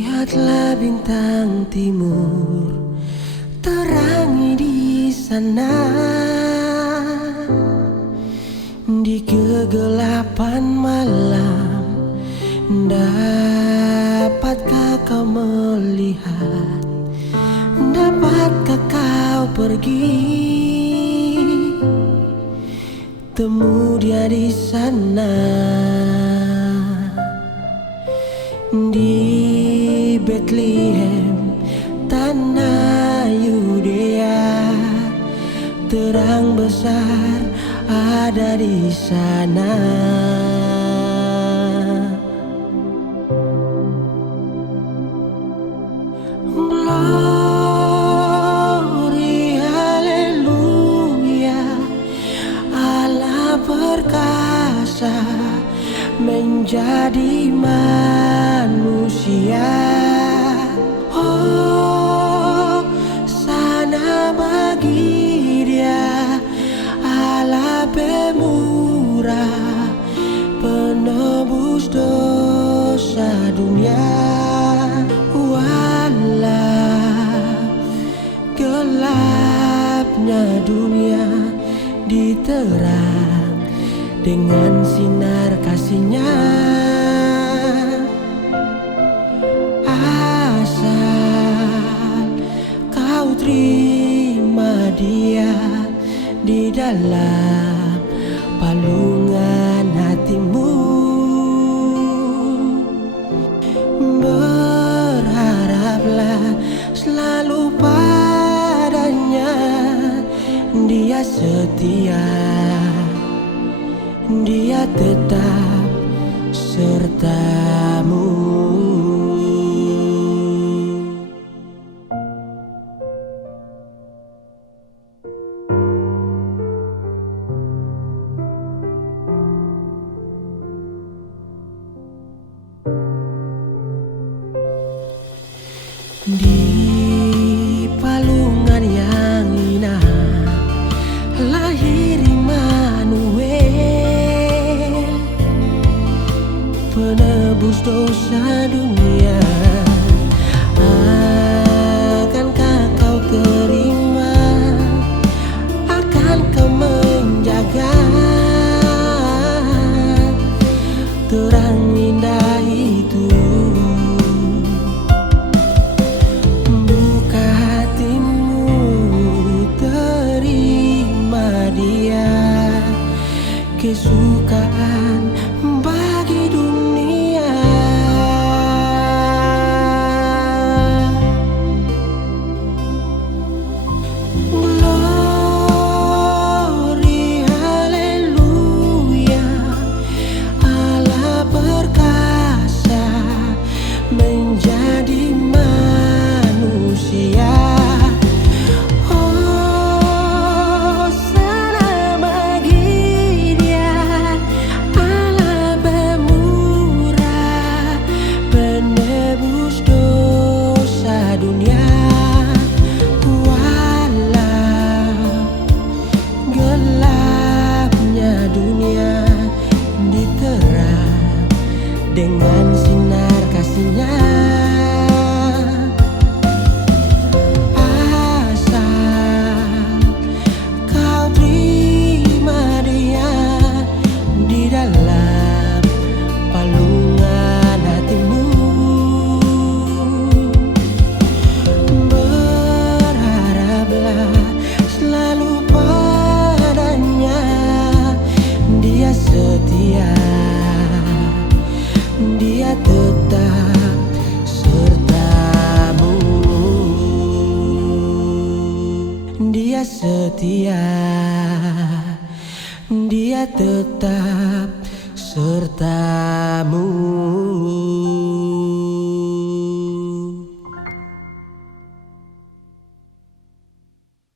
Lihatlah bintang timur terangi di sana. Di kegelapan malam, dapatkah kau melihat? Dapatkah kau pergi? Temu dia di sana. Di Bethlehem, tanah Yudea, terang besar ada di sana. Glory, haleluya, Allah perkasa menjadi manusia. Oh, sana bagi Dia, Allah pemurah, penebus dosa dunia. Walau gelapnya dunia, diterang dengan sinar kasih-Nya. Asal kau terima Dia di dalam palungan hatimu, berharaplah selalu padanya. Dia setia, Dia tetap sertamu. Di palungan yang indah lahir Immanuel, penebus dosa dunia. Akankah kau terima? Akan kau menjaga terang indah itu? Buka hatimu, terima Dia, kesukaan bagi dunia. Glory, haleluya, Allah perkasa menjadi manusia. Oh, sana bagi Dia, Allah pemurah, penebus dosa dunia. Walau gelapnya dunia, diterang dengan sinar kasih-Nya. Asal kau terima Dia di dalam palungan hatimu, berharaplah selalu padanya. Dia setia, Dia tetap sertamu. Dia setia, Dia tetap sertamu.